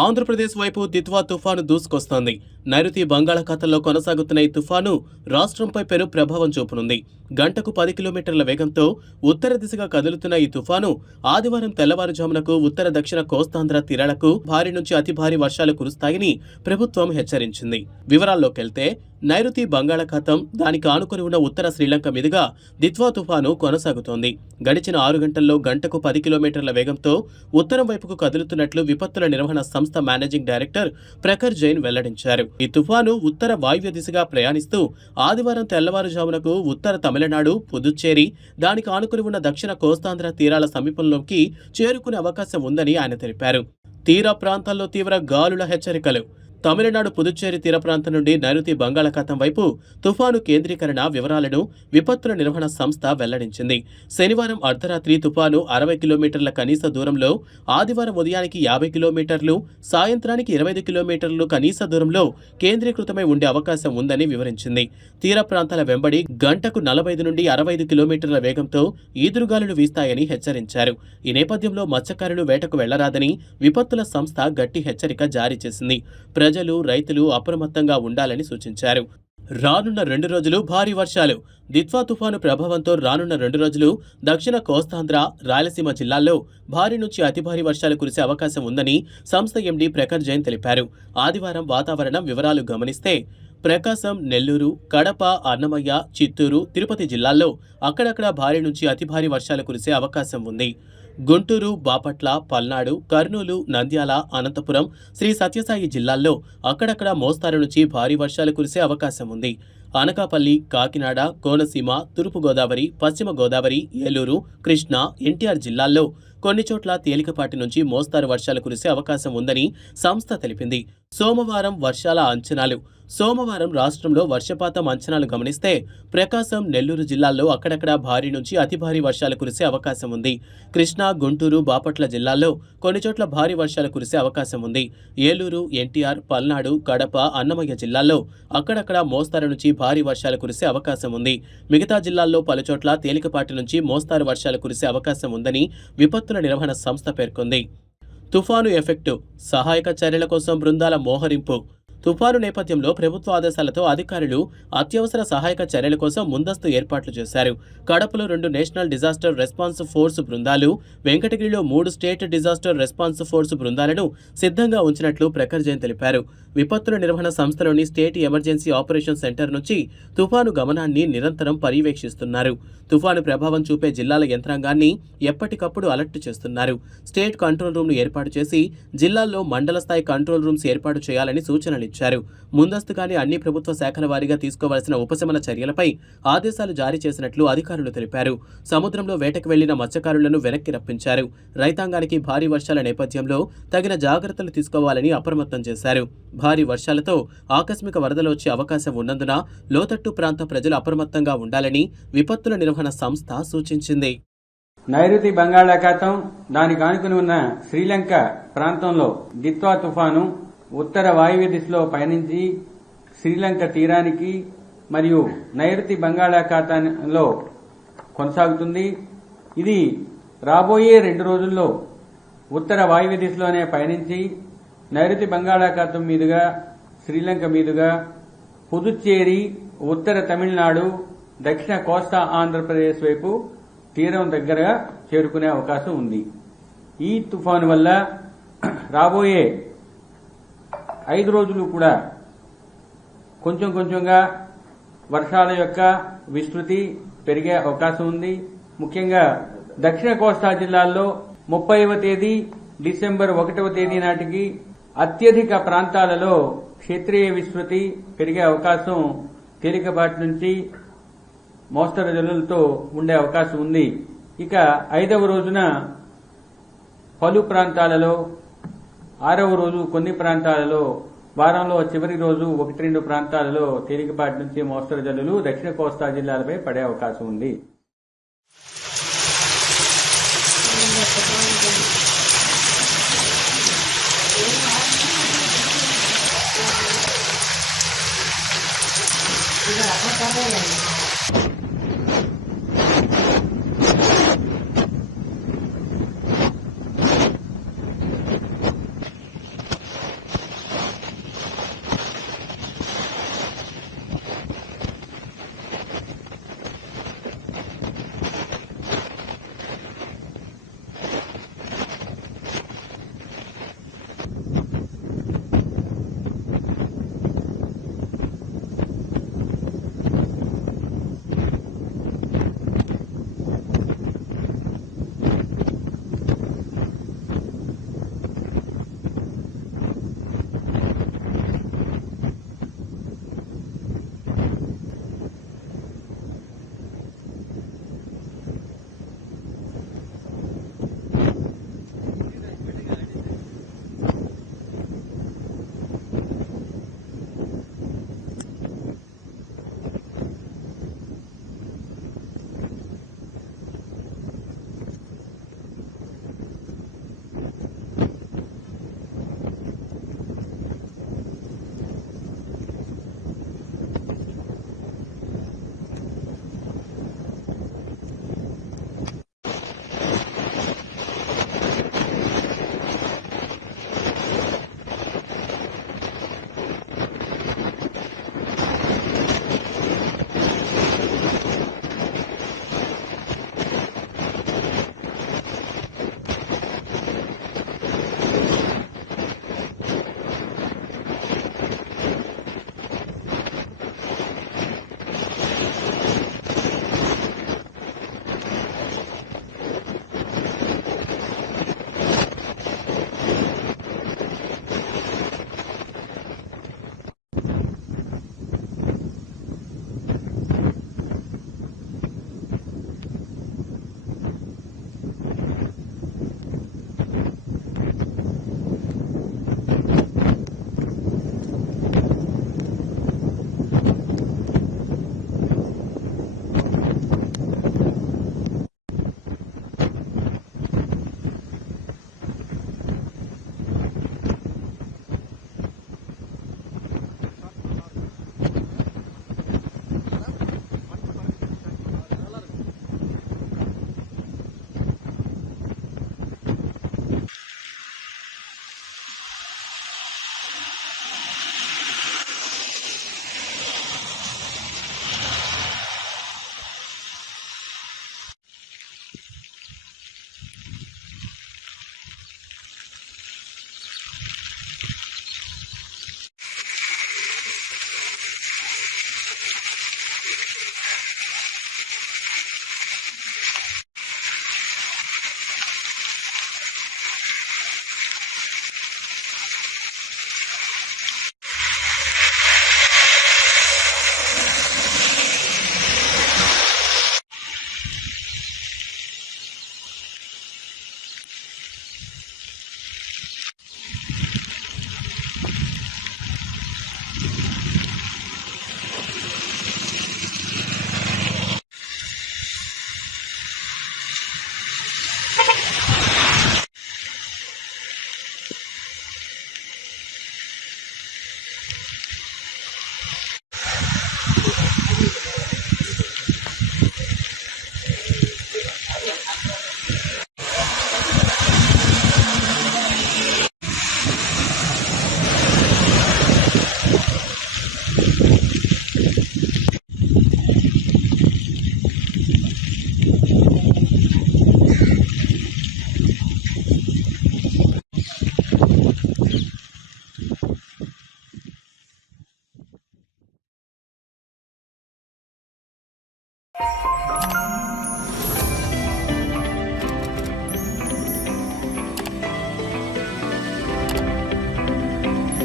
ఆంధ్రప్రదేశ్ వైపు దిత్వా తుఫాను దూసుకొస్తోంది. నైరుతి బంగాళాఖాతంలో కొనసాగుతున్న ఈ తుఫాను రాష్ట్రంపై పెను ప్రభావం చూపనుంది. గంటకు పది కిలోమీటర్ల వేగంతో ఉత్తర దిశగా కదులుతున్న ఈ తుఫాను ఆదివారం తెల్లవారుజామునకు ఉత్తర దక్షిణ కోస్తాంధ్ర తీరాలకు భారీ నుంచి అతి భారీ వర్షాలు కురుస్తాయని ప్రభుత్వం హెచ్చరించింది. వివరాల్లోకెళ్తే నైరుతి బంగాళాఖాతం దానికి ఆనుకొని ఉన్న ఉత్తర శ్రీలంక మీదుగా దిత్వా తుఫాను కొనసాగుతోంది. గడిచిన ఆరు గంటల్లో గంటకు పది కిలోమీటర్ల వేగంతో ఉత్తరం వైపుకు కదులుతున్నట్లు విపత్తుల నిర్వహణ సంస్థ మేనేజింగ్ డైరెక్టర్ ప్రఖర్ జైన్ వెల్లడించారు. ఈ తుఫాను ఉత్తర వాయువ్య దిశగా ప్రయాణిస్తూ ఆదివారం తెల్లవారుజామునకు ఉత్తర తమిళనాడు పుదుచ్చేరి దానికి ఆనుకుని ఉన్న దక్షిణ కోస్తాంధ్ర తీరాల సమీపంలోకి చేరుకునే అవకాశం ఉందని ఆయన తెలిపారు. తీర ప్రాంతాల్లో తీవ్ర గాలుల హెచ్చరికలు తమిళనాడు పుదుచ్చేరి తీర ప్రాంతం నుండి నైరుతి బంగాళాఖాతం వైపు తుఫాను కేంద్రీకరణ వివరాలను విపత్తుల నిర్వహణ సంస్థ వెల్లడించింది. శనివారం అర్ధరాత్రి తుఫాను అరవై కిలోమీటర్ల కనీస దూరంలో ఆదివారం ఉదయానికి యాభై కిలోమీటర్లు సాయంత్రానికి ఇరవై ఐదు కిలోమీటర్లు కనీస దూరంలో కేంద్రీకృతమై ఉండే అవకాశం ఉందని వివరించింది. తీర ప్రాంతాల వెంబడి గంటకు నలభై నుండి అరవై ఐదు కిలోమీటర్ల వేగంతో ఈదురుగాలులు వీస్తాయని హెచ్చరించారు. ఈ నేపథ్యంలో మత్స్యకారులు వేటకు వెళ్ళరాదని విపత్తుల సంస్థ గట్టి హెచ్చరిక జారీ చేసింది. ప్రజలు రైతులు అప్రమత్తంగా ఉండాలని సూచించారు. రానున్న రెండు రోజులు భారీ వర్షాలు. దిత్వా తుఫాను ప్రభావంతో రానున్న రెండు రోజులు దక్షిణ కోస్తాంధ్ర రాయలసీమ జిల్లాల్లో భారీ నుంచి అతి భారీ వర్షాలు కురిసే అవకాశం ఉందని సంస్థ ఎండీ ప్రఖర్ జైన్ తెలిపారు. ఆదివారం వాతావరణం వివరాలు గమనిస్తే ప్రకాశం నెల్లూరు కడప అన్నమయ్య చిత్తూరు తిరుపతి జిల్లాల్లో అక్కడక్కడ భారీ నుంచి అతి భారీ వర్షాలు కురిసే అవకాశం ఉంది. గుంటూరు బాపట్ల పల్నాడు కర్నూలు నంద్యాల అనంతపురం శ్రీ సత్యసాయి జిల్లాల్లో అక్కడక్కడ మోస్తారు నుంచి భారీ వర్షాలు కురిసే అవకాశం ఉంది. అనకాపల్లి కాకినాడ కోనసీమ తూర్పుగోదావరి పశ్చిమ గోదావరి ఏలూరు కృష్ణా ఎన్టీఆర్ జిల్లాల్లో కొన్ని చోట్ల తేలికపాటి నుంచి మోస్తారు వర్షాలు కురిసే అవకాశం ఉందని సంస్థ తెలిపింది. సోమవారం వర్షాల అంచనాలు సోమవారం రాష్ట్రంలో వర్షపాతం అంచనాలు గమనిస్తే ప్రకాశం నెల్లూరు జిల్లాల్లో అక్కడక్కడ భారీ నుంచి అతి భారీ వర్షాలు కురిసే అవకాశం ఉంది. కృష్ణా గుంటూరు బాపట్ల జిల్లాల్లో కొన్ని చోట్ల భారీ వర్షాలు కురిసే అవకాశం ఉంది. ఏలూరు ఎన్టీఆర్ పల్నాడు కడప అన్నమయ్య జిల్లాల్లో అక్కడక్కడ మోస్తారు నుంచి భారీ వర్షాలు కురిసే అవకాశం ఉంది. మిగతా జిల్లాల్లో పలుచోట్ల తేలికపాటి నుంచి మోస్తారు వర్షాలు కురిసే అవకాశం ఉందని విపత్తుల నిర్వహణ సంస్థ పేర్కొంది. తుఫాను ఎఫెక్టు సహాయక చర్యల కోసం బృందాల మోహరింపు తుఫాను నేపథ్యంలో ప్రభుత్వ ఆదేశాలతో అధికారులు అత్యవసర సహాయక చర్యల కోసం ముందస్తు ఏర్పాట్లు చేశారు. కడపలో రెండు నేషనల్ డిజాస్టర్ రెస్పాన్స్ ఫోర్స్ బృందాలు వెంకటగిరిలో మూడు స్టేట్ డిజాస్టర్ రెస్పాన్స్ ఫోర్స్ బృందాలను సిద్ధంగా ఉంచినట్లు ప్రఖర్ జైన్ తెలిపారు. విపత్తుల నిర్వహణ సంస్థలోని స్టేట్ ఎమర్జెన్సీ ఆపరేషన్ సెంటర్ నుంచి తుఫాను గమనాన్ని నిరంతరం పర్యవేక్షిస్తున్నారు. తుఫాను ప్రభావం చూపే జిల్లాల యంత్రాంగాన్ని ఎప్పటికప్పుడు అలర్ట్ చేస్తున్నారు. స్టేట్ కంట్రోల్ రూమ్ను ఏర్పాటు చేసి జిల్లాల్లో మండల స్థాయి కంట్రోల్ రూమ్స్ ఏర్పాటు చేయాలని సూచనలు ఇచ్చారు. ముందస్తుగానే అన్ని ప్రభుత్వ శాఖల వారీగా తీసుకోవాల్సిన ఉపశమన చర్యలపై ఆదేశాలు జారీ చేసినట్లు అధికారులు తెలిపారు. సముద్రంలో వేటకు వెళ్ళిన మత్స్యకారులను వెనక్కి రప్పించారు. రైతాంగానికి భారీ వర్షాల నేపథ్యంలో తగిన జాగ్రత్తలు తీసుకోవాలని అప్రమత్తం చేశారు. భారీ వర్షాలతో ఆకస్మిక వరదలు వచ్చే అవకాశం ఉన్నందున లోతట్టు ప్రాంత ప్రజలు అప్రమత్తంగా ఉండాలని విపత్తుల నిర్వహణ సంస్థ సూచించింది. నైరుతి బంగాళాఖాతం దానికి ఆనుకుని ఉన్న శ్రీలంక ప్రాంతంలో గిత్వా తుఫాను ఉత్తర వాయువ్య దిశలో పయనించి శ్రీలంక తీరానికి మరియు నైరుతి బంగాళాఖాతంలో కొనసాగుతుంది. ఇది రాబోయే రెండు రోజుల్లో ఉత్తర వాయువ్య దిశలోనే పయనించి నైరుతి బంగాళాఖాతం మీదుగా శ్రీలంక మీదుగా పుదుచ్చేరి ఉత్తర తమిళనాడు దక్షిణ కోస్తా ఆంధ్రప్రదేశ్ వైపు తీరం దగ్గరగా చేరుకునే అవకాశం ఉంది. ఈ తుఫాను వల్ల రాబోయే ఐదు రోజులు కూడా కొంచెం కొంచెంగా వర్షాల యొక్క విస్తృతి పెరిగే అవకాశం ఉంది. ముఖ్యంగా దక్షిణ కోస్తా జిల్లాల్లో ముప్పైవ తేదీ డిసెంబర్ ఒకటవ తేదీ నాటికి అత్యధిక ప్రాంతాలలో క్షేత్రీయ విస్తృతి పెరిగే అవకాశం తేలికపాటి నుంచి మోస్తరు జల్లులతో ఉండే అవకాశం ఉంది. ఇక ఐదవ రోజున పలు ప్రాంతాలలో ఆరవ రోజు కొన్ని ప్రాంతాలలో వారంలో చివరి రోజు ఒకటి రెండు ప్రాంతాలలో తేలికపాటి నుంచి మోస్తరు జల్లులు దక్షిణ కోస్తా జిల్లాలపై పడే అవకాశం ఉంది Gracias.